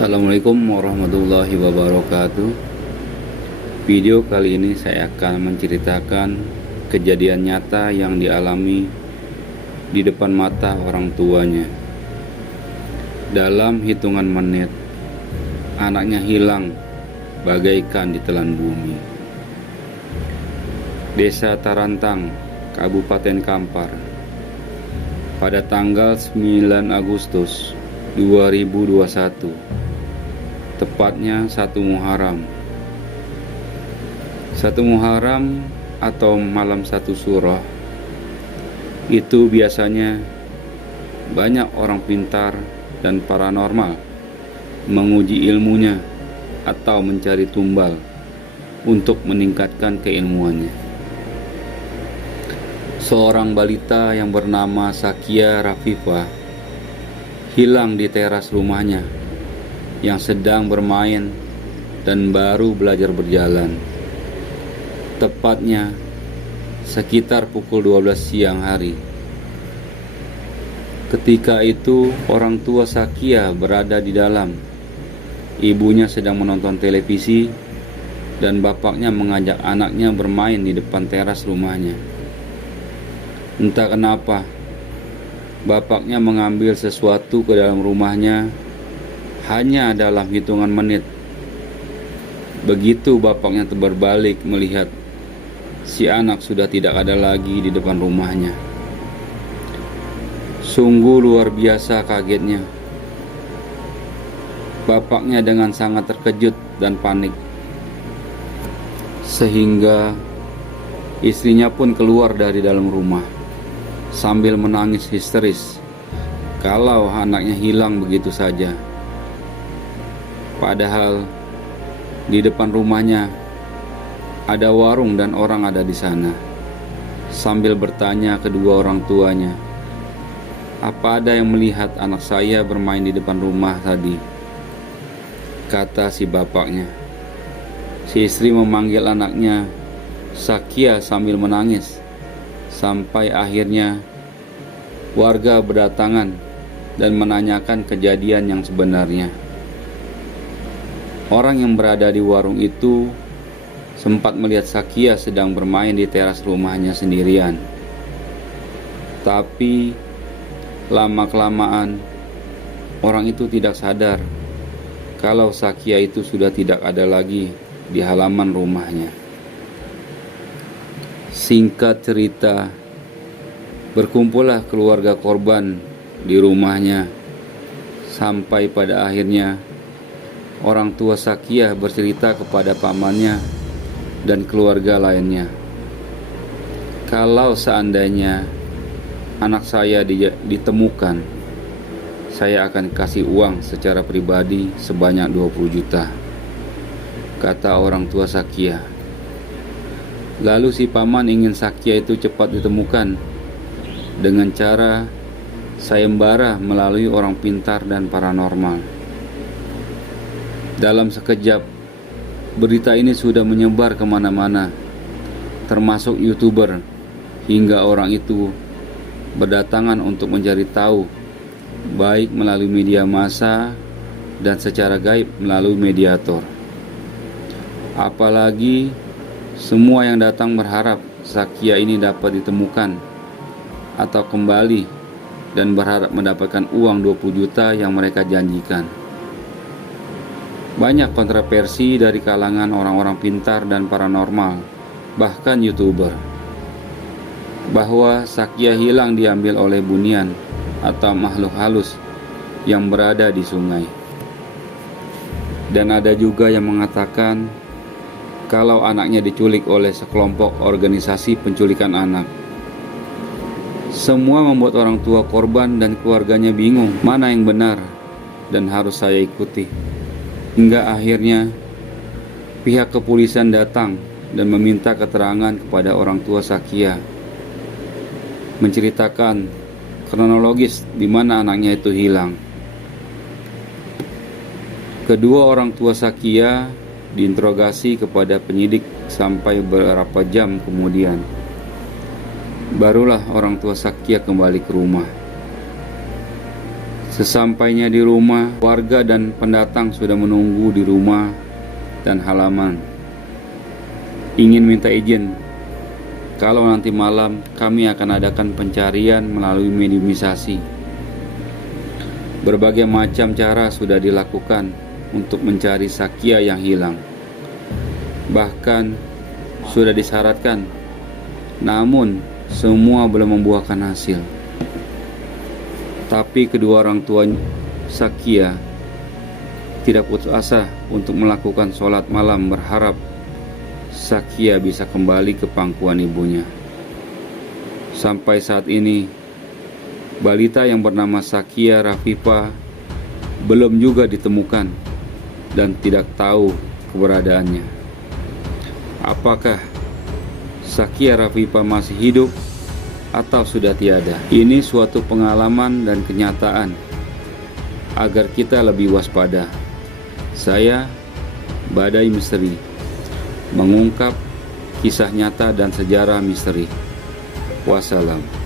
Assalamualaikum warahmatullahi wabarakatuh. Video kali ini saya akan menceritakan kejadian nyata yang dialami di depan mata orang tuanya. Dalam hitungan menit, anaknya hilang bagaikan ditelan bumi. Desa Tarantang, Kabupaten Kampar, pada tanggal 9 Agustus 2021, tepatnya 1 Muharram. 1 Muharram atau malam 1 Surah itu biasanya banyak orang pintar dan paranormal menguji ilmunya atau mencari tumbal untuk meningkatkan keilmuannya. Seorang balita yang bernama Sakia Rafifah hilang di teras rumahnya yang sedang bermain dan baru belajar berjalan. Tepatnya sekitar pukul 12 siang hari. Ketika itu orang tua Sakia berada di dalam. Ibunya sedang menonton televisi dan bapaknya mengajak anaknya bermain di depan teras rumahnya. Entah kenapa bapaknya mengambil sesuatu ke dalam rumahnya hanya dalam hitungan menit. Begitu bapaknya berbalik melihat si anak sudah tidak ada lagi di depan rumahnya. Sungguh luar biasa kagetnya. Bapaknya dengan sangat terkejut dan panik, sehingga istrinya pun keluar dari dalam rumah sambil menangis histeris kalau anaknya hilang begitu saja. Padahal di depan rumahnya ada warung dan orang ada di sana. Sambil bertanya kedua orang tuanya, "Apa ada yang melihat anak saya bermain di depan rumah tadi?" Kata si bapaknya. Si istri memanggil anaknya Sakia sambil menangis. Sampai akhirnya warga berdatangan dan menanyakan kejadian yang sebenarnya. Orang yang berada di warung itu sempat melihat Sakia sedang bermain di teras rumahnya sendirian. Tapi lama-kelamaan orang itu tidak sadar kalau Sakia itu sudah tidak ada lagi di halaman rumahnya. Singkat cerita, berkumpullah keluarga korban di rumahnya. Sampai pada akhirnya orang tua Sakia bercerita kepada pamannya dan keluarga lainnya, "Kalau seandainya anak saya ditemukan, saya akan kasih uang secara pribadi sebanyak 20 juta, kata orang tua Sakia. Lalu si paman ingin Sakia itu cepat ditemukan dengan cara sayembara melalui orang pintar dan paranormal. Dalam sekejap, berita ini sudah menyebar kemana-mana, termasuk YouTuber, hingga orang itu berdatangan untuk mencari tahu, baik melalui media massa dan secara gaib melalui mediator. Apalagi semua yang datang berharap Sakia ini dapat ditemukan atau kembali dan berharap mendapatkan uang 20 juta yang mereka janjikan. Banyak kontroversi dari kalangan orang-orang pintar dan paranormal, bahkan YouTuber, bahwa Sakia hilang diambil oleh bunian atau makhluk halus yang berada di sungai. Dan ada juga yang mengatakan kalau anaknya diculik oleh sekelompok organisasi penculikan anak. Semua membuat orang tua korban dan keluarganya bingung mana yang benar dan harus saya ikuti. Hingga akhirnya pihak kepolisian datang dan meminta keterangan kepada orang tua Sakia, menceritakan kronologis di mana anaknya itu hilang. Kedua orang tua Sakia diinterogasi kepada penyidik sampai beberapa jam kemudian. Barulah orang tua Sakia kembali ke rumah. Sesampainya di rumah, warga dan pendatang sudah menunggu di rumah dan halaman. Ingin minta izin, kalau nanti malam kami akan adakan pencarian melalui mediumisasi. Berbagai macam cara sudah dilakukan untuk mencari Sakya yang hilang. Bahkan sudah disyaratkan, namun semua belum membuahkan hasil. Tapi kedua orang tua Sakya tidak putus asa untuk melakukan sholat malam, berharap Sakya bisa kembali ke pangkuan ibunya. Sampai saat ini, balita yang bernama Sakya Rafipa belum juga ditemukan dan tidak tahu keberadaannya. Apakah Sakya Rafipa masih hidup atau sudah tiada? Ini suatu pengalaman dan kenyataan agar kita lebih waspada. Saya, Badai Misteri, mengungkap kisah nyata dan sejarah misteri. Wassalam.